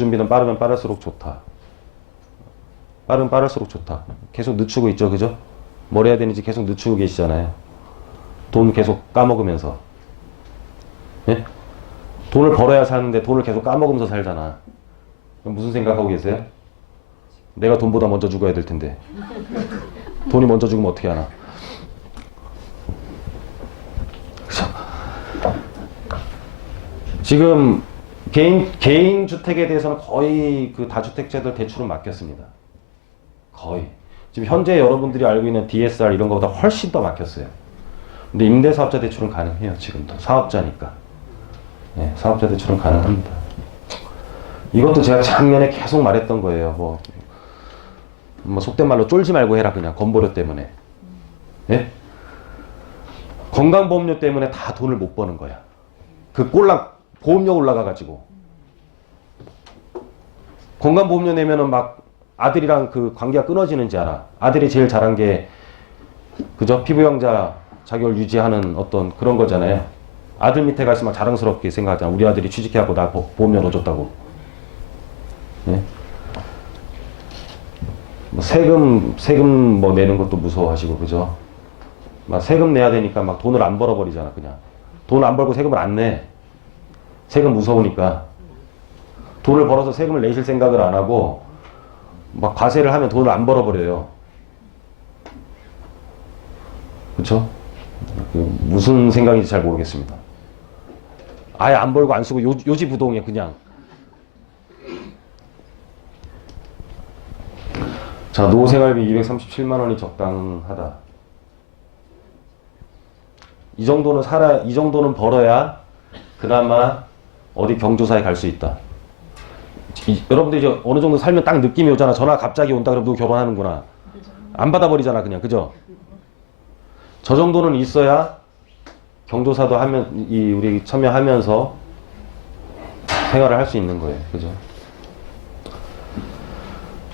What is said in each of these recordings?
준비는 빠르면 빠를수록 좋다. 빠르면 빠를수록 좋다. 계속 늦추고 있죠, 그죠? 뭘 해야 되는지 계속 늦추고 계시잖아요. 돈 계속 까먹으면서. 예? 돈을 벌어야 사는데 돈을 계속 까먹으면서 살잖아. 그럼 무슨 생각하고 계세요? 내가 돈보다 먼저 죽어야 될 텐데. 돈이 먼저 죽으면 어떻게 하나? 그죠? 지금 개인 주택에 대해서는 거의 그 다주택자들 대출은 막혔습니다. 거의. 지금 현재 여러분들이 알고 있는 DSR 이런 거보다 훨씬 더 막혔어요. 근데 임대사업자 대출은 가능해요, 지금도. 사업자니까. 네, 사업자 대출은 가능합니다. 이것도 제가 작년에 계속 말했던 거예요. 뭐 속된 말로 쫄지 말고 해라, 그냥. 건보료 때문에. 예? 건강보험료 때문에 다 돈을 못 버는 거야. 그 보험료 올라가가지고. 건강보험료 내면은 막 아들이랑 그 관계가 끊어지는지 알아. 아들이 제일 잘한 게, 그죠? 피부영자 자격을 유지하는 어떤 그런 거잖아요. 아들 밑에 가서 막 자랑스럽게 생각하잖아. 우리 아들이 취직해갖고 나 보험료 넣어줬다고. 예? 뭐 세금 뭐 내는 것도 무서워하시고, 그죠? 막 세금 내야 되니까 막 돈을 안 벌어버리잖아, 그냥. 돈을 안 벌고 세금을 안 내. 세금 무서우니까. 돈을 벌어서 세금을 내실 생각을 안 하고, 막 과세를 하면 돈을 안 벌어버려요. 그쵸? 무슨 생각인지 잘 모르겠습니다. 아예 안 벌고 안 쓰고 요지부동이에요, 그냥. 자, 노후생활비 237만 원이 적당하다. 이 정도는 벌어야 그나마 어디 경조사에 갈 수 있다. 여러분들 이제 어느 정도 살면 딱 느낌이 오잖아. 전화 갑자기 온다 그러면 너 결혼하는구나. 안 받아버리잖아, 그냥. 그죠? 저 정도는 있어야 경조사도 우리 참여하면서 생활을 할 수 있는 거예요. 그죠?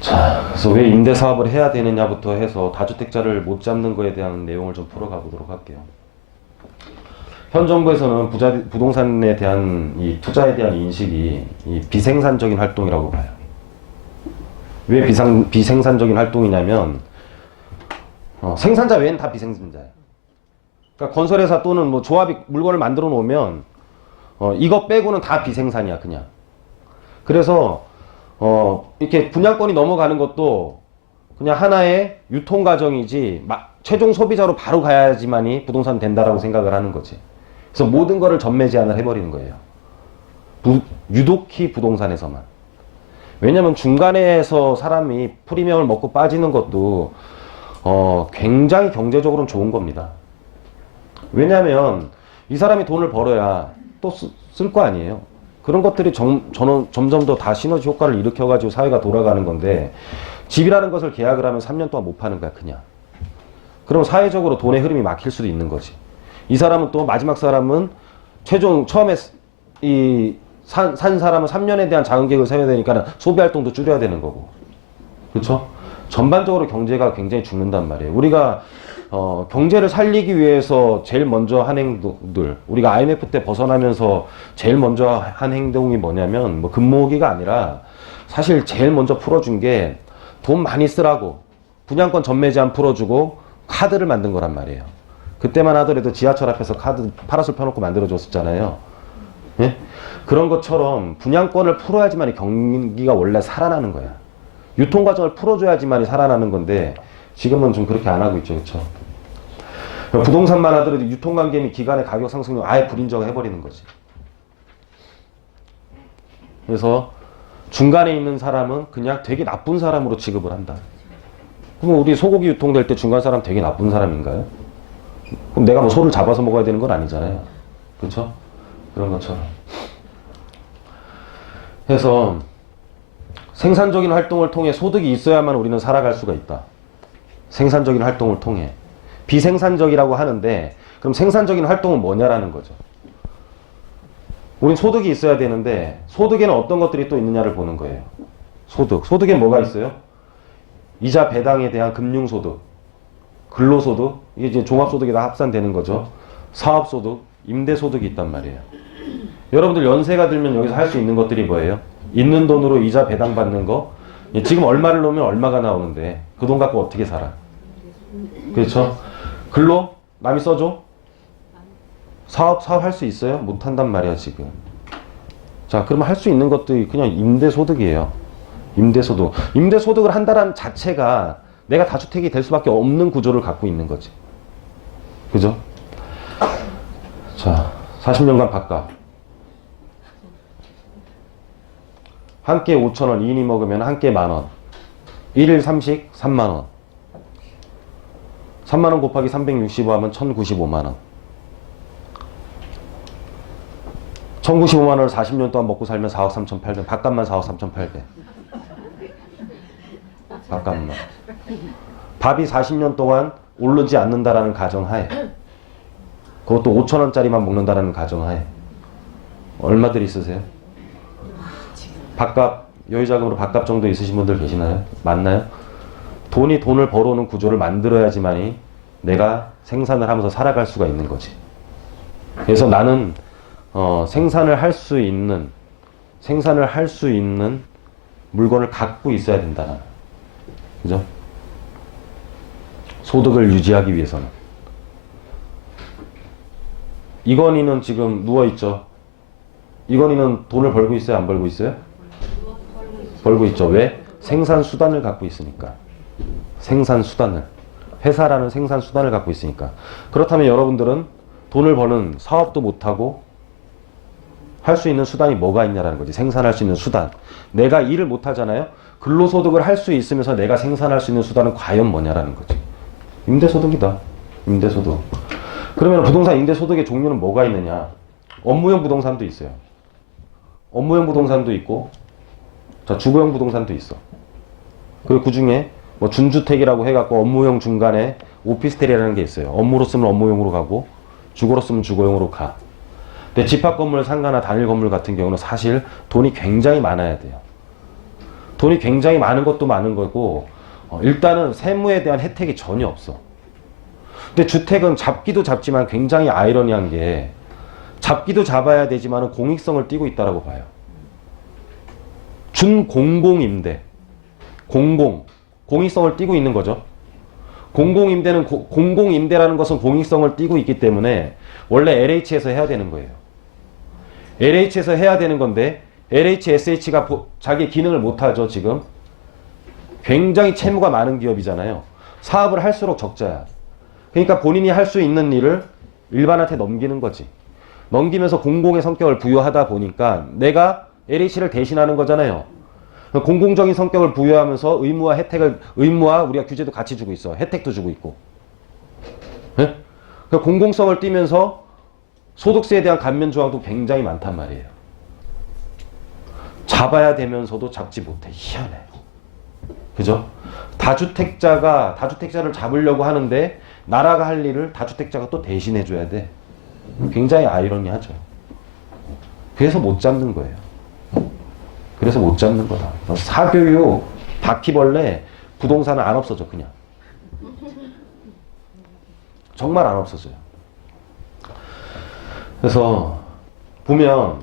자, 그래서 왜 임대사업을 해야 되느냐부터 해서 다주택자를 못 잡는 거에 대한 내용을 좀 풀어가 보도록 할게요. 현 정부에서는 부동산에 대한 이 투자에 대한 인식이 이 비생산적인 활동이라고 봐요. 왜 비생산적인 활동이냐면 생산자 외에는 다 비생산자예요. 그러니까 건설회사 또는 뭐 조합이 물건을 만들어 놓으면 이거 빼고는 다 비생산이야, 그냥. 그래서 이렇게 분양권이 넘어가는 것도 그냥 하나의 유통 과정이지 최종 소비자로 바로 가야지만이 부동산 된다라고 생각을 하는 거지. 그래서 모든 거를 전매 제한을 해버리는 거예요. 유독히 부동산에서만. 왜냐면 중간에서 사람이 프리미엄을 먹고 빠지는 것도 굉장히 경제적으로는 좋은 겁니다. 왜냐면 이 사람이 돈을 벌어야 또 쓸 거 아니에요. 그런 것들이 점점 더 다 시너지 효과를 일으켜가지고 사회가 돌아가는 건데, 집이라는 것을 계약을 하면 3년 동안 못 파는 거야, 그냥. 그럼 사회적으로 돈의 흐름이 막힐 수도 있는 거지. 이 사람은 또 마지막 사람은 처음에 산 사람은 3년에 대한 자금 계획을 세워야 되니까 소비 활동도 줄여야 되는 거고. 그렇죠? 전반적으로 경제가 굉장히 죽는단 말이에요. 우리가 경제를 살리기 위해서 제일 먼저 한 행동들, 우리가 IMF 때 벗어나면서 제일 먼저 한 행동이 뭐냐면 뭐 금모으기가 아니라 사실 제일 먼저 풀어준 게 돈 많이 쓰라고 분양권 전매 제한 풀어주고 카드를 만든 거란 말이에요. 그때만 하더라도 지하철 앞에서 카드 파라솔 펴놓고 만들어줬었잖아요. 예? 그런 것처럼 분양권을 풀어야지만 경기가 원래 살아나는 거야. 유통과정을 풀어줘야지만 살아나는 건데 지금은 좀 그렇게 안 하고 있죠. 그렇죠? 부동산만 하더라도 유통관계 및 기간의 가격 상승률 아예 불인정을 해버리는 거지. 그래서 중간에 있는 사람은 그냥 되게 나쁜 사람으로 취급을 한다. 그럼 우리 소고기 유통될 때 중간 사람 되게 나쁜 사람인가요? 그럼 내가 뭐 소를 잡아서 먹어야 되는 건 아니잖아요. 그렇죠? 그런 것처럼. 해서 생산적인 활동을 통해 소득이 있어야만 우리는 살아갈 수가 있다. 생산적인 활동을 통해. 비생산적이라고 하는데 그럼 생산적인 활동은 뭐냐라는 거죠. 우린 소득이 있어야 되는데 소득에는 어떤 것들이 또 있느냐를 보는 거예요. 소득에 뭐가 있어요? 이자 배당에 대한 금융소득, 근로소득, 이게 이제 종합소득에 다 합산되는 거죠. 사업소득, 임대소득이 있단 말이에요. 여러분들 연세가 들면 여기서 할 수 있는 것들이 뭐예요? 있는 돈으로 이자 배당 받는 거. 지금 얼마를 놓으면 얼마가 나오는데 그 돈 갖고 어떻게 살아? 그렇죠? 근로? 남이 써줘? 사업 할 수 있어요? 못한단 말이야 지금. 자, 그러면 할 수 있는 것도 그냥 임대소득이에요. 임대소득. 임대소득을 한다는 자체가 내가 다주택이 될 수밖에 없는 구조를 갖고 있는 거지. 그죠? 자, 40년간 밥값. 한 끼에 5,000원, 2인이 먹으면 한 끼에 10,000원. 1일 3식 30,000원. 30,000원 곱하기 365 하면 1,095만원. 1,095만원을 40년 동안 먹고 살면 4억 3,800. 밥값만 4억 3,800. 밥값만. 밥이 40년 동안 오르지 않는다라는 가정하에. 그것도 5,000원짜리만 먹는다라는 가정하에. 얼마들 있으세요? 밥값, 여유자금으로 밥값 정도 있으신 분들 계시나요? 많나요? 돈이 돈을 벌어오는 구조를 만들어야지만이 내가 생산을 하면서 살아갈 수가 있는 거지. 그래서 나는 생산을 할 수 있는 물건을 갖고 있어야 된다. 그죠? 소득을 유지하기 위해서는. 이건희는 지금 누워있죠? 이건희는 돈을 벌고 있어요? 안 벌고 있어요? 벌고 있죠. 왜? 생산수단을 갖고 있으니까. 생산수단을. 회사라는 생산수단을 갖고 있으니까. 그렇다면 여러분들은 돈을 버는 사업도 못하고 할 수 있는 수단이 뭐가 있냐라는 거지. 생산할 수 있는 수단. 내가 일을 못하잖아요. 근로소득을 할 수 있으면서 내가 생산할 수 있는 수단은 과연 뭐냐라는 거지. 임대소득이다. 임대소득. 그러면 부동산 임대소득의 종류는 뭐가 있느냐. 업무용 부동산도 있어요. 업무용 부동산도 있고, 자, 주거용 부동산도 있어. 그리고 그 중에 뭐 준주택이라고 해갖고 업무용 중간에 오피스텔이라는 게 있어요. 업무로 쓰면 업무용으로 가고, 주거로 쓰면 주거용으로 가. 근데 집합 건물, 상가나 단일 건물 같은 경우는 사실 돈이 굉장히 많아야 돼요. 돈이 굉장히 많은 것도 많은 거고, 일단은 세무에 대한 혜택이 전혀 없어. 근데 주택은 잡기도 잡지만 굉장히 아이러니한 게, 잡기도 잡아야 되지만 공익성을 띠고 있다라고 봐요. 준공공임대. 공익성을 띠고 있는 거죠. 공공임대라는 것은 공익성을 띠고 있기 때문에 원래 LH에서 해야 되는 거예요. LH에서 해야 되는 건데 LHSH가 자기 기능을 못하죠. 지금 굉장히 채무가 많은 기업이잖아요. 사업을 할수록 적자야. 그러니까 본인이 할 수 있는 일을 일반한테 넘기는 거지. 넘기면서 공공의 성격을 부여하다 보니까 내가 LH를 대신하는 거잖아요. 공공적인 성격을 부여하면서 의무와 우리가 규제도 같이 주고 있어. 혜택도 주고 있고. 네? 공공성을 띠면서 소득세에 대한 감면 조항도 굉장히 많단 말이에요. 잡아야 되면서도 잡지 못해. 희한해. 그죠? 다주택자를 잡으려고 하는데 나라가 할 일을 다주택자가 또 대신해줘야 돼. 굉장히 아이러니하죠. 그래서 못 잡는 거예요. 그래서 못 잡는 거다. 사교육, 바퀴벌레, 부동산은 안 없어져 그냥. 정말 안 없어져요. 그래서 보면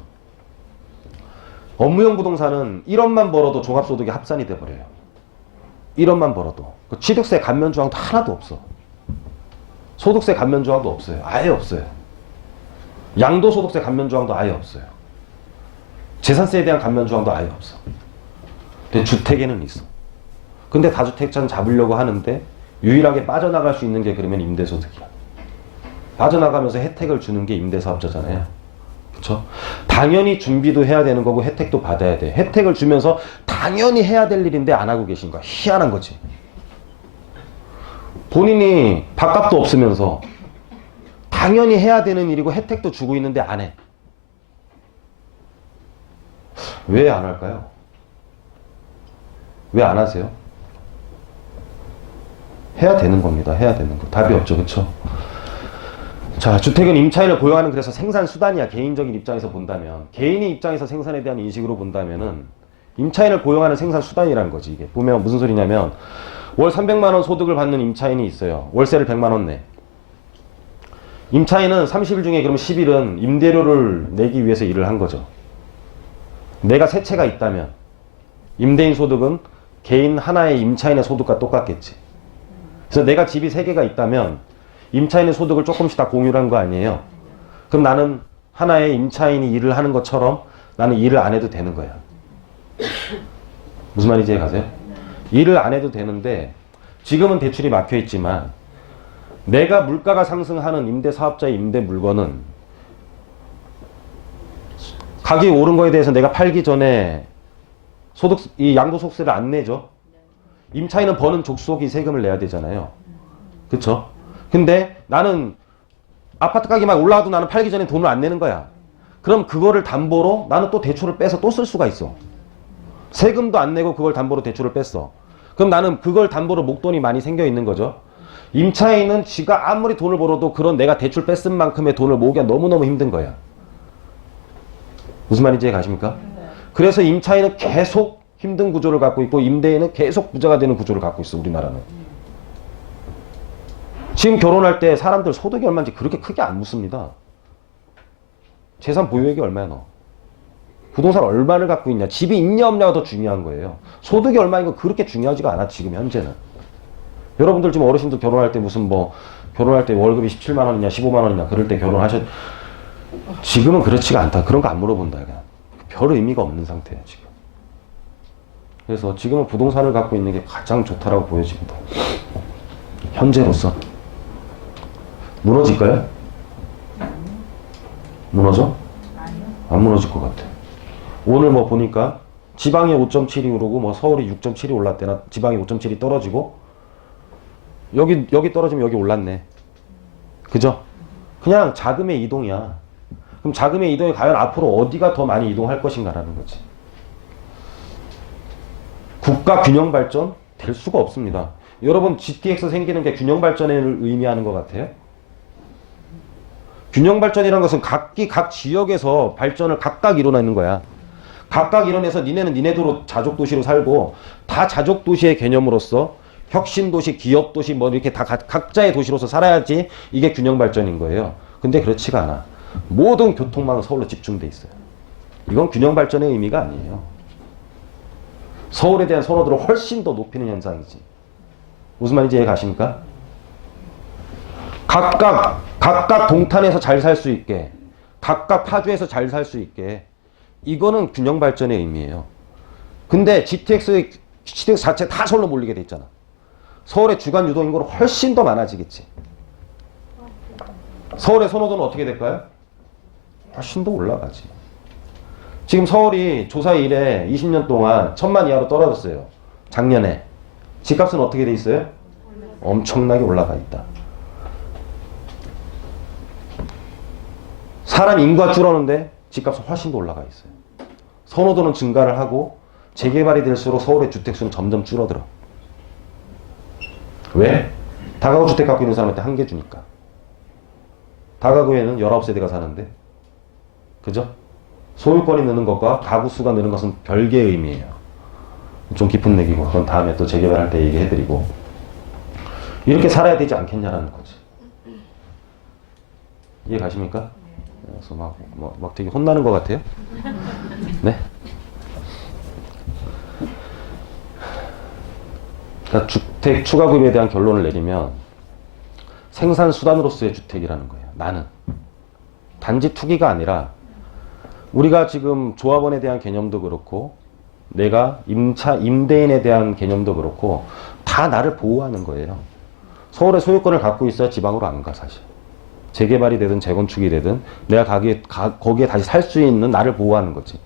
업무용 부동산은 1억만 벌어도 종합소득이 합산이 돼버려요. 1억만 벌어도. 취득세 감면 조항도 하나도 없어. 소득세 감면 조항도 없어요. 아예 없어요. 양도소득세 감면 조항도 아예 없어요. 재산세에 대한 감면 조항도 아예 없어. 근데 주택에는 있어. 근데 다주택자는 잡으려고 하는데 유일하게 빠져나갈 수 있는 게 그러면 임대소득이야. 빠져나가면서 혜택을 주는 게 임대사업자잖아요. 그렇죠? 당연히 준비도 해야 되는 거고 혜택도 받아야 돼. 혜택을 주면서 당연히 해야 될 일인데 안 하고 계신 거야. 희한한 거지. 본인이 밥값도 없으면서 당연히 해야 되는 일이고 혜택도 주고 있는데 안 해. 왜 안 할까요? 왜 안 하세요? 해야 되는 겁니다. 해야 되는 거. 답이 없죠. 그렇죠? 자, 주택은 임차인을 고용하는 그래서 생산 수단이야. 개인적인 입장에서 본다면. 개인의 입장에서 생산에 대한 인식으로 본다면은 임차인을 고용하는 생산 수단이라는 거지. 이게 보면 무슨 소리냐면 월 300만 원 소득을 받는 임차인이 있어요. 월세를 100만 원 내. 임차인은 30일 중에 그럼 10일은 임대료를 내기 위해서 일을 한 거죠. 내가 세 채가 있다면 임대인 소득은 개인 하나의 임차인의 소득과 똑같겠지. 그래서 내가 집이 세 개가 있다면 임차인의 소득을 조금씩 다 공유를 한 거 아니에요. 그럼 나는 하나의 임차인이 일을 하는 것처럼 나는 일을 안 해도 되는 거야. 무슨 말인지 가세요? 일을 안 해도 되는데 지금은 대출이 막혀 있지만 내가 물가가 상승하는 임대사업자의 임대 물건은 가격이 오른 거에 대해서 내가 팔기 전에 이 양도소득세를 안 내죠. 임차인은 버는 족속이 세금을 내야 되잖아요. 그쵸? 근데 나는 아파트 가격이 막 올라와도 나는 팔기 전에 돈을 안 내는 거야. 그럼 그거를 담보로 나는 또 대출을 빼서 또 쓸 수가 있어. 세금도 안 내고 그걸 담보로 대출을 뺐어. 그럼 나는 그걸 담보로 목돈이 많이 생겨 있는 거죠. 임차인은 지가 아무리 돈을 벌어도 그런 내가 대출 뺐은 만큼의 돈을 모으기가 너무너무 힘든 거야. 무슨 말인지 가십니까? 그래서 임차인은 계속 힘든 구조를 갖고 있고 임대인은 계속 부자가 되는 구조를 갖고 있어, 우리나라는. 지금 결혼할 때 사람들 소득이 얼마인지 그렇게 크게 안 묻습니다. 재산 보유액이 얼마야 너? 부동산 얼마를 갖고 있냐? 집이 있냐 없냐가 더 중요한 거예요. 소득이 얼마인 거 그렇게 중요하지가 않아, 지금 현재는. 여러분들 지금 어르신들 결혼할 때 무슨 결혼할 때 월급이 17만 원이냐 15만 원이냐 그럴 때 지금은 그렇지가 않다. 그런 거 안 물어본다. 그냥. 별 의미가 없는 상태예요, 지금. 그래서 지금은 부동산을 갖고 있는 게 가장 좋다라고 보여집니다. 현재로서. 무너질까요? 무너져? 안 무너질 것 같아. 오늘 보니까 지방이 5.7이 오르고 서울이 6.7이 올랐대나 지방이 5.7이 떨어지고 여기 떨어지면 여기 올랐네. 그죠? 그냥 자금의 이동이야. 그럼 자금의 이동이 과연 앞으로 어디가 더 많이 이동할 것인가라는 거지. 국가 균형 발전 될 수가 없습니다. 여러분 GTX 생기는 게 균형 발전을 의미하는 것 같아요? 균형 발전이라는 것은 각 지역에서 발전을 각각 이뤄내는 거야. 각각 이뤄내서 니네는 니네대로 자족도시로 살고 다 자족도시의 개념으로서 혁신도시, 기업도시 이렇게 다 각자의 도시로서 살아야지 이게 균형 발전인 거예요. 근데 그렇지가 않아. 모든 교통망은 서울로 집중돼 있어요. 이건 균형 발전의 의미가 아니에요. 서울에 대한 선호도를 훨씬 더 높이는 현상이지. 무슨 말인지 이해 가십니까? 각각 동탄에서 잘 살 수 있게, 각각 파주에서 잘 살 수 있게, 이거는 균형 발전의 의미예요. 근데 GTX 자체 다 서울로 몰리게 돼 있잖아. 서울의 주간 유동 인구는 훨씬 더 많아지겠지. 서울의 선호도는 어떻게 될까요? 훨씬 더 올라가지. 지금 서울이 조사 이래 20년 동안 1000만 이하로 떨어졌어요. 작년에. 집값은 어떻게 돼 있어요? 엄청나게 올라가 있다. 사람 인구가 줄었는데 집값은 훨씬 더 올라가 있어요. 선호도는 증가를 하고 재개발이 될수록 서울의 주택수는 점점 줄어들어. 왜? 다가구 주택 갖고 있는 사람한테 한개 주니까. 다가구에는 19세대가 사는데, 그죠? 소유권이 느는 것과 가구 수가 느는 것은 별개의 의미예요. 좀 깊은 얘기고, 그건 다음에 또 재개발할 때 얘기해드리고. 이렇게 살아야 되지 않겠냐라는 거지. 이해 가십니까? 그래서 막 되게 혼나는 것 같아요? 네? 그러니까 주택 추가 구입에 대한 결론을 내리면 생산 수단으로서의 주택이라는 거예요. 나는. 단지 투기가 아니라 우리가 지금 조합원에 대한 개념도 그렇고 내가 임대인에 대한 개념도 그렇고 다 나를 보호하는 거예요. 서울에 소유권을 갖고 있어야 지방으로 안 가, 사실. 재개발이 되든 재건축이 되든 내가 거기에 다시 살 수 있는 나를 보호하는 거지.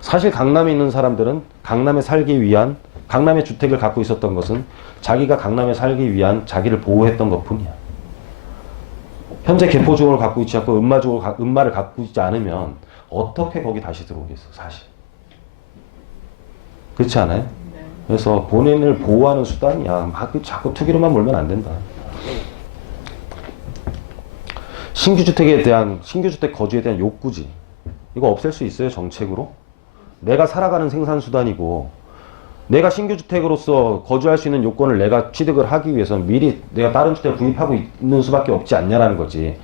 사실 강남에 있는 사람들은 강남에 살기 위한 강남의 주택을 갖고 있었던 것은 자기가 강남에 살기 위한 자기를 보호했던 것 뿐이야. 현재 개포주택을 갖고 있지 않고 음마를 갖고 있지 않으면 어떻게 거기 다시 들어오겠어, 사실. 그렇지 않아요? 그래서 본인을 보호하는 수단이야. 자꾸 투기로만 몰면 안 된다. 신규 주택 거주에 대한 욕구지. 이거 없앨 수 있어요, 정책으로? 내가 살아가는 생산수단이고, 내가 신규 주택으로서 거주할 수 있는 요건을 내가 취득을 하기 위해서는 미리 내가 다른 주택을 구입하고 있는 수밖에 없지 않냐라는 거지.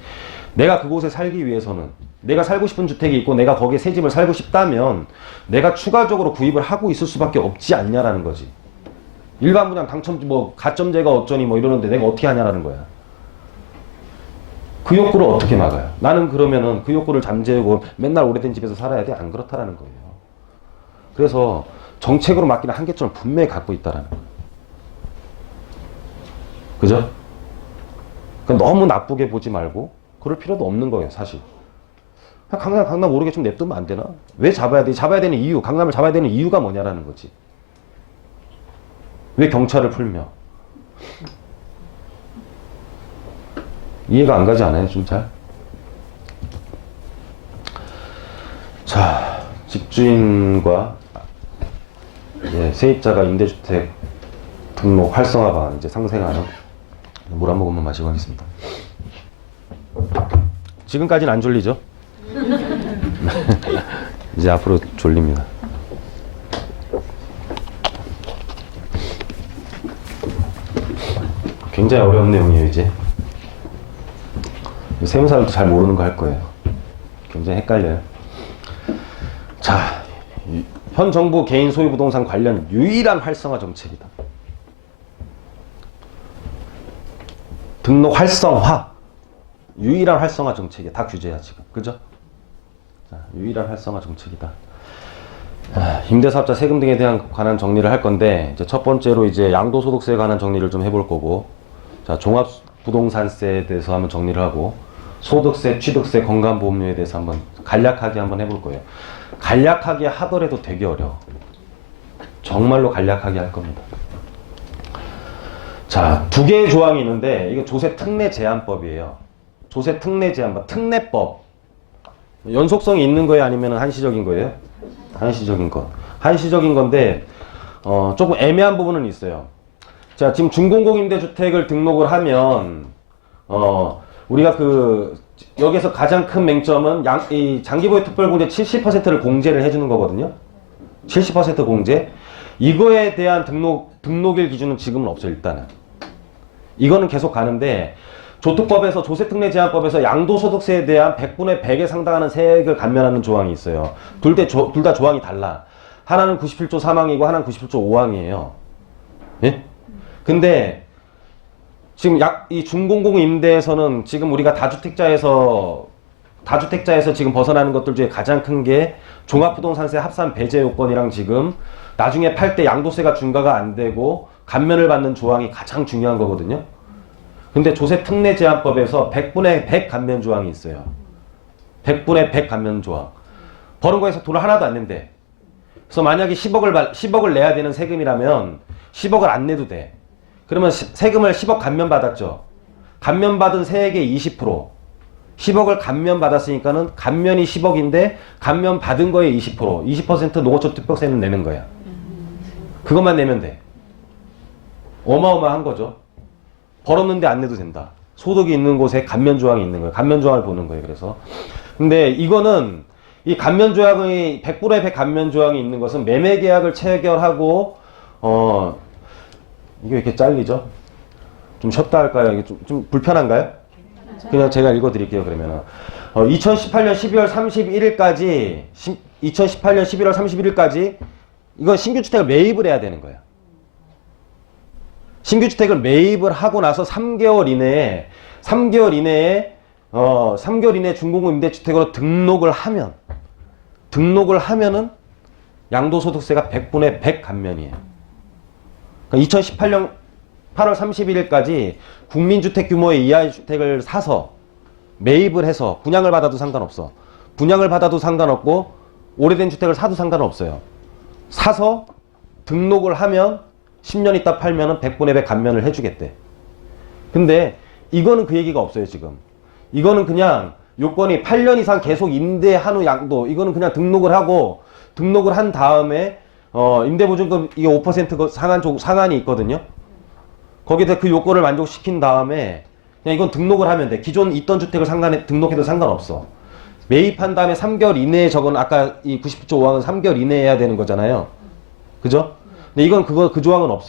내가 그곳에 살기 위해서는 내가 살고 싶은 주택이 있고 내가 거기에 새 집을 살고 싶다면 내가 추가적으로 구입을 하고 있을 수밖에 없지 않냐라는 거지. 일반 분양 당첨 뭐 가점제가 어쩌니 뭐 이러는데 내가 어떻게 하냐라는 거야. 그 욕구를 어떻게 막아요? 나는 그러면은 그 욕구를 잠재우고 맨날 오래된 집에서 살아야 돼? 안 그렇다라는 거예요. 그래서 정책으로 막기는 한계점을 분명히 갖고 있다라는 거예요. 그죠? 그러니까 너무 나쁘게 보지 말고 그럴 필요도 없는 거예요, 사실. 강남 오르게 좀 냅두면 안 되나? 왜 잡아야 돼? 잡아야 되는 이유, 강남을 잡아야 되는 이유가 뭐냐라는 거지. 왜 경찰을 풀며? 이해가 안 가지 않아요, 좀 잘? 자, 집주인과 세입자가 임대주택 등록 활성화 방안 이제 상생하는 물 한 모금만 마시고 하겠습니다. 지금까지는 안 졸리죠? 이제 앞으로 졸립니다. 굉장히 어려운 내용이에요, 이제. 세무사람도 잘 모르는 거 할 거예요. 굉장히 헷갈려요. 자, 현 정부 개인 소유 부동산 관련 유일한 활성화 정책이다. 등록 활성화. 유일한 활성화 정책이야. 다 규제야, 지금. 그죠? 자, 유일한 활성화 정책이다. 임대사업자 세금 등에 대한 관한 정리를 할 건데, 이제 첫 번째로 이제 양도소득세에 관한 정리를 좀 해볼 거고, 자, 종합부동산세에 대해서 한번 정리를 하고, 소득세, 취득세, 건강보험료에 대해서 한번 간략하게 한번 해볼 거예요. 간략하게 하더라도 되게 어려워. 정말로 간략하게 할 겁니다. 자, 두 개의 조항이 있는데 이거 조세 특례 제한법이에요. 조세 특례 제한법, 특례법. 연속성이 있는 거예요, 아니면 한시적인 거예요? 한시적인 거. 한시적인 건데 조금 애매한 부분은 있어요. 자, 지금 준공공임대주택을 등록을 하면 우리가 여기서 가장 큰 맹점은 이 장기보유 특별공제 70%를 공제를 해주는 거거든요. 70% 공제. 이거에 대한 등록일 기준은 지금은 없어요, 일단은. 이거는 계속 가는데, 조특법에서 조세특례 제한법에서 양도소득세에 대한 100분의 100에 상당하는 세액을 감면하는 조항이 있어요. 둘 다 조항이 달라. 하나는 97조 3항이고 하나는 97조 5항이에요. 예? 근데 지금 이 준공공 임대에서는 지금 우리가 다주택자에서 지금 벗어나는 것들 중에 가장 큰 게 종합부동산세 합산 배제 요건이랑 지금 나중에 팔 때 양도세가 중과가 안 되고 감면을 받는 조항이 가장 중요한 거거든요. 근데 조세 특례 제한법에서 100분의 100 감면 조항이 있어요. 100분의 100 감면 조항. 버는 거에서 돈을 하나도 안 낸대. 그래서 만약에 10억을 내야 되는 세금이라면 10억을 안 내도 돼. 그러면 세금을 10억 감면받았죠. 감면받은 세액의 20%. 10억을 감면받았으니까는 감면이 10억인데 감면받은 거에 20%. 20% 노고초 특별세는 내는 거야. 그것만 내면 돼. 어마어마한 거죠. 벌었는데 안 내도 된다. 소득이 있는 곳에 감면 조항이 있는 거예요. 감면 조항을 보는 거예요. 그래서. 근데 이거는 이 감면 조항이 100분의 100 감면 조항이 있는 것은 매매 계약을 체결하고 이게 왜 이렇게 잘리죠? 좀 쉬었다 할까요? 이게 좀 불편한가요? 그냥 제가 읽어 드릴게요, 그러면은. 2018년 12월 31일까지, 2018년 11월 31일까지, 이건 신규주택을 매입을 해야 되는 거예요. 신규주택을 매입을 하고 나서 3개월 이내에 3개월 이내에 준공공 임대주택으로 등록을 하면은 양도소득세가 100분의 100 감면이에요. 그러니까 2018년 8월 31일까지 국민주택 규모의 이하의 주택을 사서 매입을 해서 분양을 받아도 상관없어. 분양을 받아도 상관없고 오래된 주택을 사도 상관없어요. 사서 등록을 하면 10년 있다 팔면은 100분의 100 감면을 해주겠대. 근데 이거는 그 얘기가 없어요, 지금. 이거는 그냥 요건이 8년 이상 계속 임대한 후 양도, 이거는 그냥 등록을 한 다음에 임대보증금 이게 5% 상한이 있거든요. 거기다 그 요건을 만족시킨 다음에 그냥 이건 등록을 하면 돼. 기존 있던 주택을 등록해도 상관없어. 매입한 다음에 3개월 이내에 저건 아까 이 99조 5항은 3개월 이내에 해야 되는 거잖아요. 그죠? 근데 이건 그 조항은 없어요.